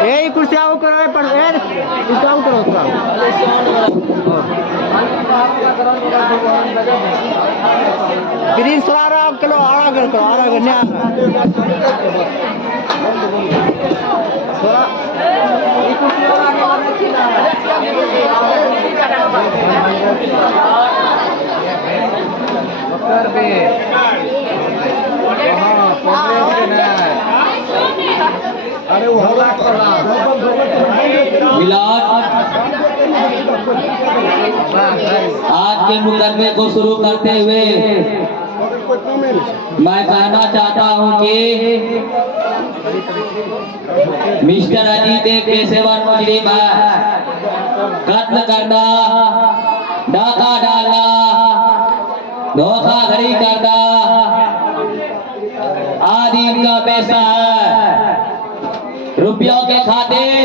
यही कुर्सी आओ करो पर इसको आओ करो उसका ग्रीन सरारा किलो आड़ा कर करो आड़ा करने आ थोड़ा ये कुर्सी और आगे बकर पे अरे वो आज के मुकदमे को शुरू करते हुए मैं कहना चाहता हूं कि मिस्टर अजीत एक पेशेवर मुजरिम है। कत्ल करना, डाका डालना, धोखाधड़ी करना आदि इनका पैसा है। रुपयों के खातिर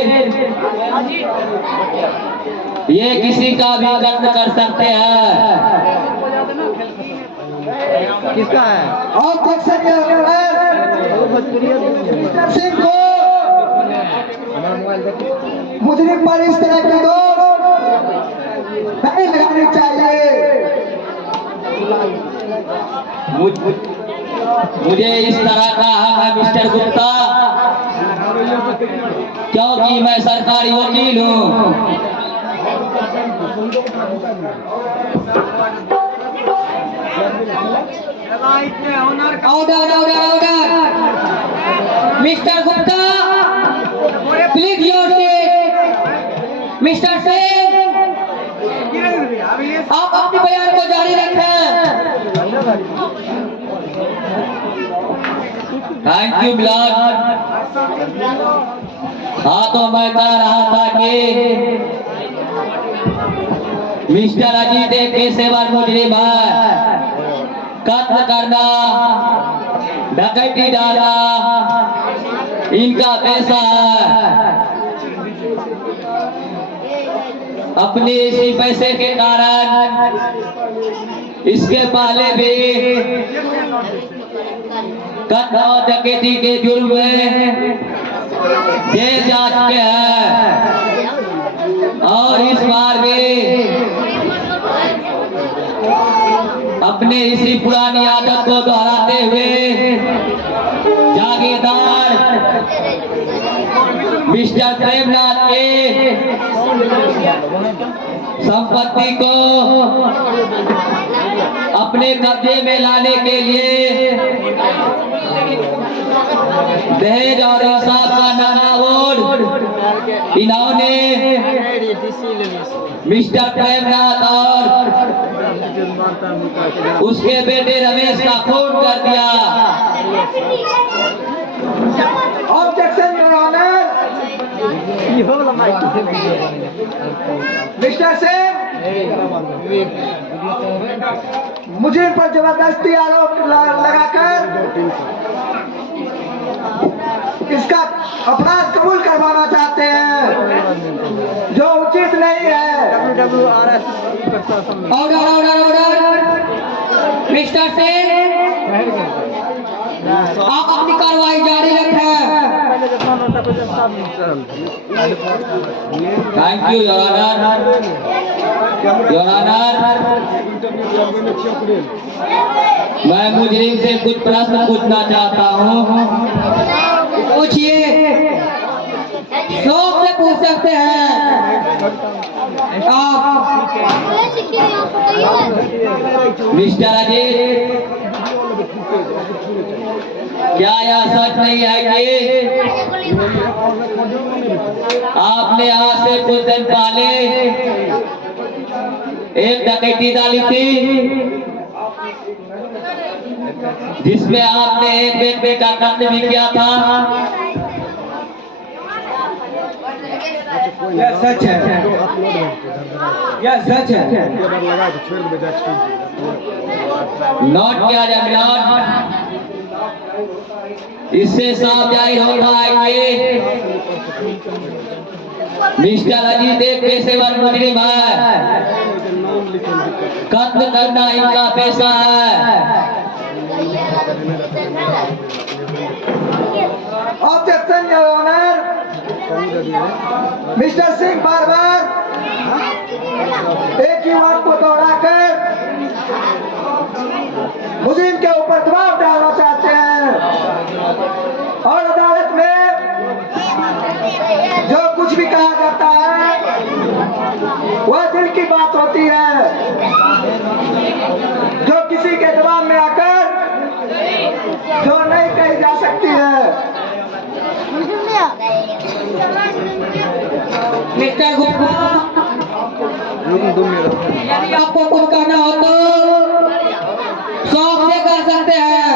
ये किसी का भी कत्ल कर सकते हैं। किसका है? आप देख सकते सिंह को मुजरिम पर इस तरह की दोष नहीं लगानी चाहिए। मुझे इस तरह का है मिस्टर गुप्ता, क्योंकि मैं सरकारी वकील हूँ। Order order order mister Gupta please your seat. Mister Singh आप अपने बयान को जारी रखें। Thank you blood. हाँ तो मैं कह रहा था कि मिस्टर अजीत एक पेशेवर मुजरिम है। कत्ल करना, डकैती डालना इनका पैसा है। अपने इसी पैसे के कारण इसके पहले भी कत्ल और डकैती के जुर्म में जेल जा चुके हैं और इस बार भी अपने इसी पुरानी आदत को दोहराते हुए जागीरदार मिस्टर प्रेमनाथ के संपत्ति को अपने कब्जे में लाने के लिए दहेज और इंसाफ का नारा बोल इन्होंने मिस्टर प्रेमनाथ और उसके बेटे रमेश का खून कर दिया। Objection your honour. Mister Singh मुझे पर जबरदस्ती आरोप लगाकर इसका अपराध कबूल करवाना चाहते हैं, जो उचित नहीं है। Order order order mister Singh आप अपनी कार्रवाई जारी रखें। Thank you your honour. Your honour, मैं मुजरिम से कुछ प्रश्न पूछना चाहता हूँ। पूछिए, शौक से पूछ सकते हैं आप। मिस्टर अजीत, क्या यह सच नहीं है कि आपने आज से कुछ दिन पहले एक डकैती डाली थी जिसमें आपने एक व्यक्ति का कत्ल भी किया था? यह सच है, यह सच है। नोट किया जाए नोट। इससे साफ जाहिर हो रहा है कि मिस्टर अजीत एक पेशेवर मुजरिम है। कत्ल करना इनका पेशा है। Objection your honour. Mister Singh बार बार एक ही बात को दोहराकर मुजीब के ऊपर दबाव डालना चाहते हैं और अदालत में जो कुछ भी कहा जाता है वह दिल की बात होती है, जो किसी के दबाव में आकर जो नहीं कही जा सकती है। मिस्टर गुप्ता, यदि आपको कुछ कहना हो तो शौक से कह सकते हैं।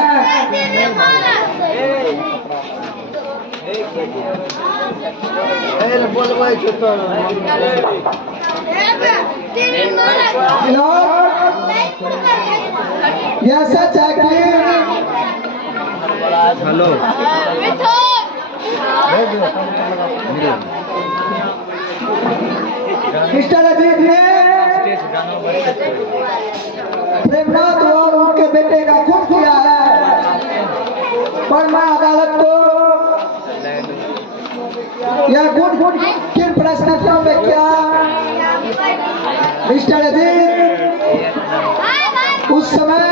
यह सच है कि हेलो मिस्टर अजीत ने प्रेमनाथ और उनके बेटे का खून किया है, पर मैं अदालत को यह गुट किन परिस्थितियों में क्या मिस्टर अजीत उस समय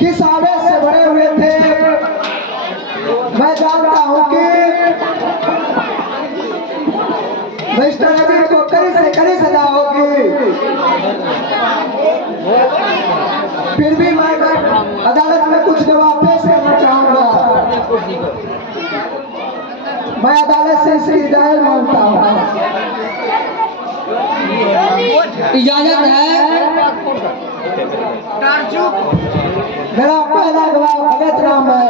किस आवेश से भरे हुए थे, मैं जानता हूं कि मिस्टर अजीत को कड़ी से कड़ी सजा होगी। फिर भी मैं अदालत में कुछ जवाब पेश करना चाहूंगा। मैं अदालत से इसकी इजाजत मांगता हूँ। इजाजत है। मेरा पहला गवाह भगत राम है।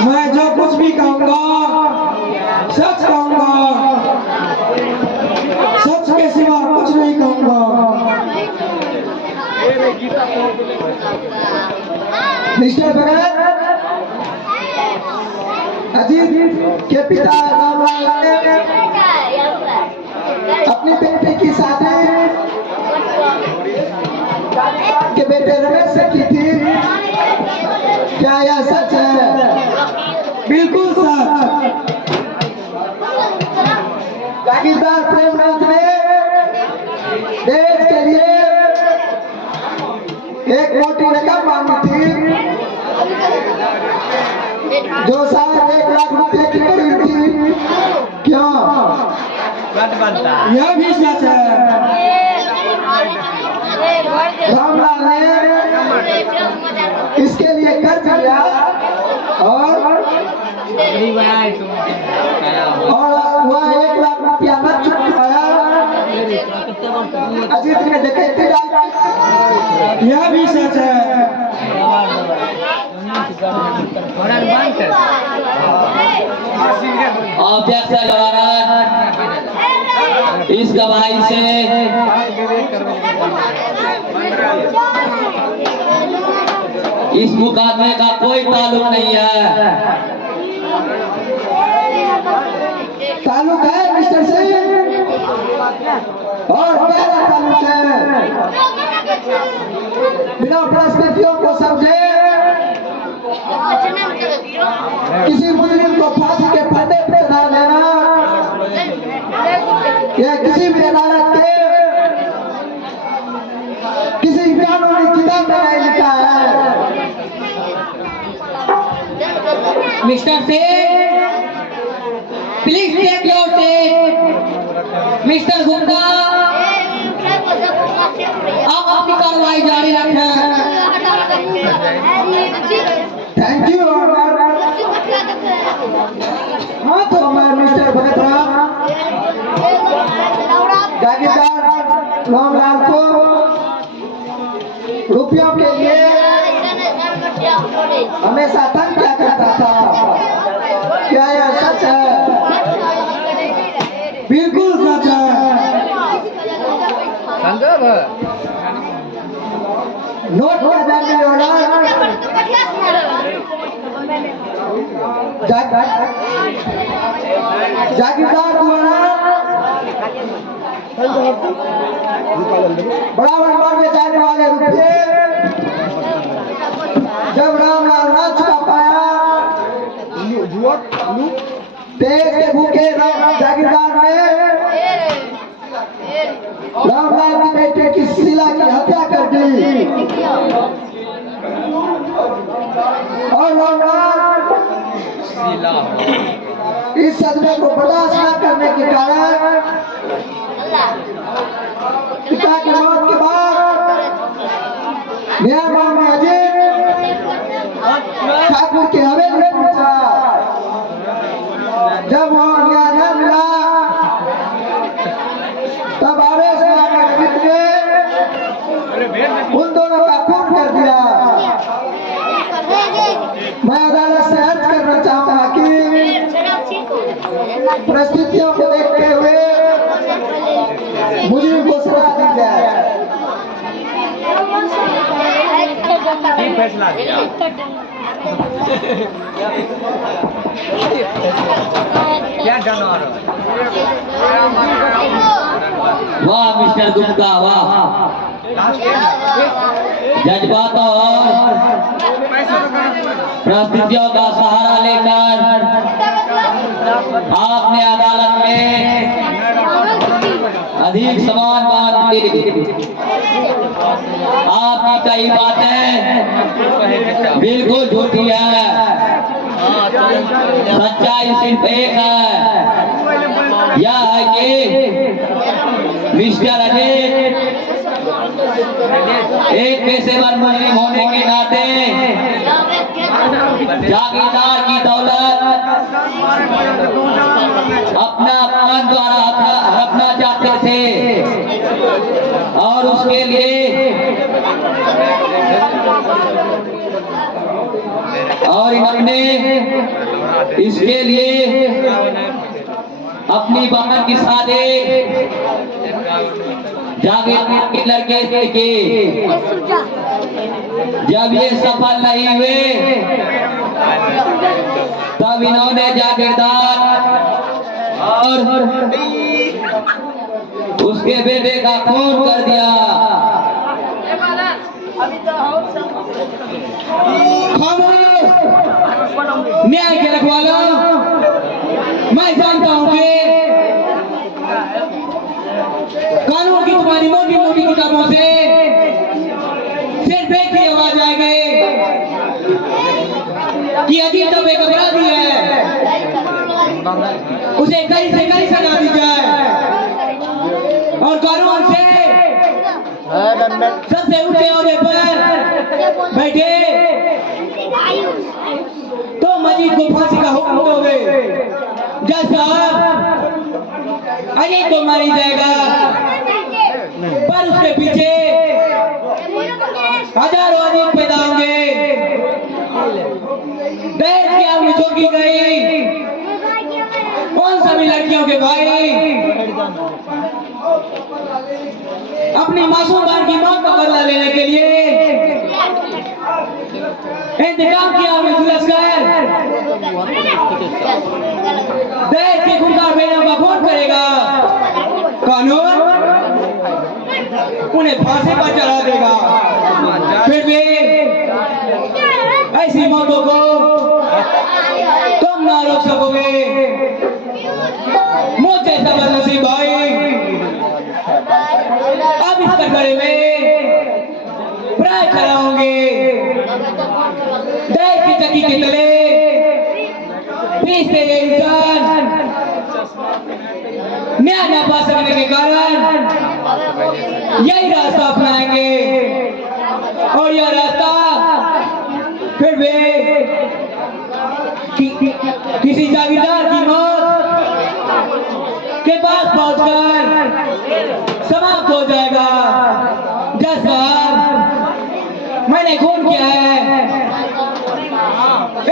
मैं जो कुछ भी कहूँगा सच कहूँगा, सच के सिवा कुछ नहीं कहूँगा। मिस्टर भगत, अजीत के पिता रामलाल ने अपनी बेटी की शादी के बेटे रमेश से की थी, क्या यह सच है? बिल्कुल सच। जागीरदार प्रेमनाथ ने देश के लिए एक मोटी रकम मांगी थी, जो शायद 1 लाख रुपए की करीब थी। क्यों? यह भी सच है। रामलाल ने इसके लिए कर्ज लिया और वह 1 लाख रुपया न चुकाया। अजीत ने डकैती डाली। यह भी सच है। ऑब्जेक्ट द्वारा इस गवाही से इस मुकदमे का कोई ताल्लुक नहीं है। ताल्लुक है मिस्टर सिंह, और गहरा ताल्लुक है। बिना परिस्थितियों को समझे किसी मुजरिम को फांसी के फंदे पे चढ़ा देना यह किसी भी अदालत के किसी कानूनी किताब में नहीं लिखा है। Mister Singh, please take your seat. Mister Gupta, आप अपनी कार्रवाई जारी रखें। Thank you. हाँ, तो मैं मिस्टर भगत राम जागीरदार रामलाल को रुपयों के लिए हमेशा तंग किया करता था, क्या यह सच है? बिल्कुल सच है। संजय नोट किया जाए मेरे ऑनर जागीरदार द्वारा बड़ा बनवा में जाने वाले रुपये जब रामलाल ना चुका पाया देश के भूखे जागीरदार ने रामलाल के बेटे की शीला की हत्या कर दी और रामलाल इस सदमे को बर्दाश्त न करने के कारण पिता की मौत के बाद म्यांमार में अजीत ठाकुर के हवेली में पहुंचा। जब वहां न्याय न मिला तब आवेश में आकर अजीत ने उन दोनों का खून कर दिया। मैं अदालत से अर्ज करना चाहूंगा कि परिस्थितियों को देखते हुए मुझे को सजा दी जाए। फैसला दिया क्या जानवर वाह मिस्टर गुप्ता वाह, जज्बात और परिस्थितियों का सहारा लेकर आपने अदालत में अधिक समान बात की। आपकी कई बातें बिल्कुल झूठी है, सच्चाई सिर्फ एक है, यह है कि मिस्टर अजीत एक पेशेवर मुजरिम होने के नाते जागीरदार की दौलत अपना अपमान द्वारा हड़पना चाहते थे और उसके लिए और इन्होंने इसके लिए अपनी बहन की शादी जागीरदार के लड़के से की। जब ये सफल नहीं हुए तब इन्होंने जागीरदार और उसके बेटे का खून कर दिया। न्याय के रखवाला, मैं जानता हूं कि कानून की तुम्हारी मोटी मोटी किताबों से सिर्फ एक ही आवाज आएगी कि अजीत अब एक अपराधी है, उसे कड़ी से कड़ी सजा दी जाए और कानून से सबसे ऊंचे ओहदे पर बैठे तो मजीद को फांसी का हुक्म दोगे। जज साहब, अजीत तो मारी जाएगा पर उसके पीछे हजारों अजीत पैदा होंगे। दहेज की आग में झोंकी गई उन सभी लड़कियों के भाई अपनी मासूम बहन की मौत का बदला लेने के लिए इंतकाम किया में झुलसकर दहेज के खूंखार बेटियों का खून करेगा। कानून उन्हें फांसी पर चढ़ा देगा। फिर भी ऐसी मौतों को तुम ना रोक सकोगे। मुझ जैसा बदनसीब भाई अब इस कटघरे में प्राय खड़ा होंगे। दहेज की चक्की के तले पीसते गए इंसान न्याय न पा सकने के कारण यही रास्ता अपनाएंगे और यह रास्ता फिर भी किसी जागीरदार की मौत के पास पहुंचकर समाप्त हो जाएगा। जज साहब, मैंने खून किया है,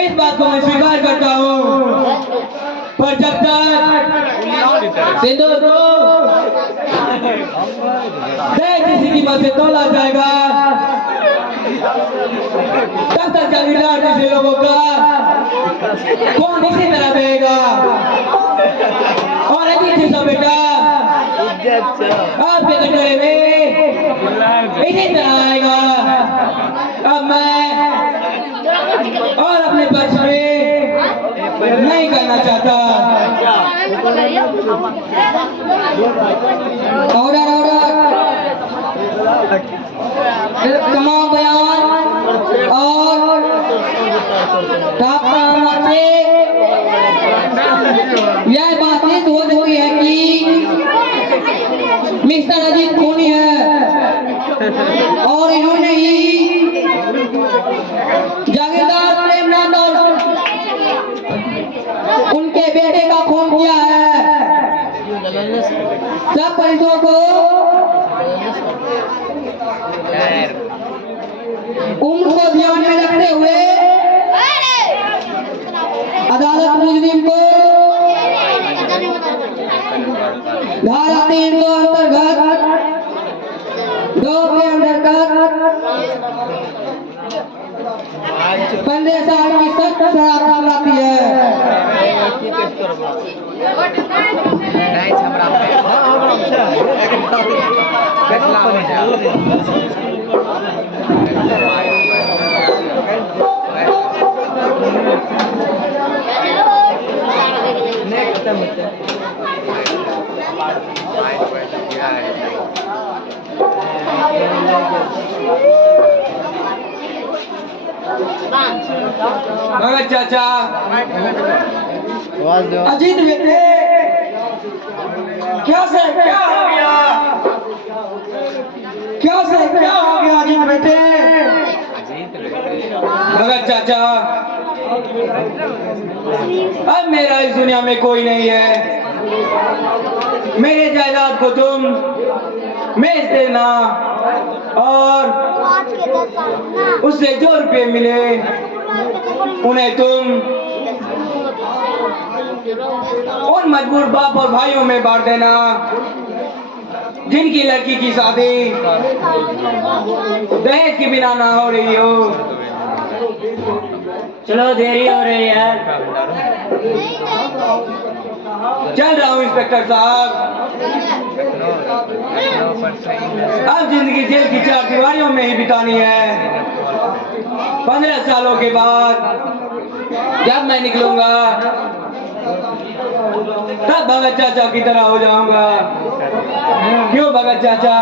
इस बात को मैं स्वीकार करता हूँ, पर जब तक सिंदूर को दहेज किसी कीमत से तोला जाएगा दफ्तर जागीरदार जैसे लोगों का कौन इसी तरह बहेगा? और अजीत जी बेटा आपके कटोरे में इसी तरह आएगा। अब मैं और अपने पक्ष में नहीं करना चाहता। तमाम बयान और यह बातचीत हो चुकी है कि मिस्टर अजीत खूनी है और इन्होंने ही जागीरदार प्रेमनाथ और उनके बेटे का खून किया है। सब परिजनों को उम्र को ध्यान में रखते हुए अदालत मुजरिम को धारा 300 अंतर्गत 2 के अंतर्गत 15 साल की सख्त सजा सुनाती भगत चाचा अजीत बेटे क्या से क्या हो गया? क्या से क्या हो गया अजीत बेटे? भगत चाचा अब मेरा इस दुनिया में कोई नहीं है। मेरे जायदाद को तुम बेच देना और उससे जो रुपये मिले उन्हें तुम उन मजबूर बाप और भाइयों में बांट देना जिनकी लड़की की शादी दहेज के बिना ना हो रही हो। चलो देरी हो रही है। चल रहा हूँ इंस्पेक्टर साहब। अब जिंदगी जेल की 4 दीवारियों में ही बितानी है। 15 सालों के बाद जब मैं निकलूंगा तब भगत चाचा की तरह हो जाऊंगा। क्यों भगत चाचा?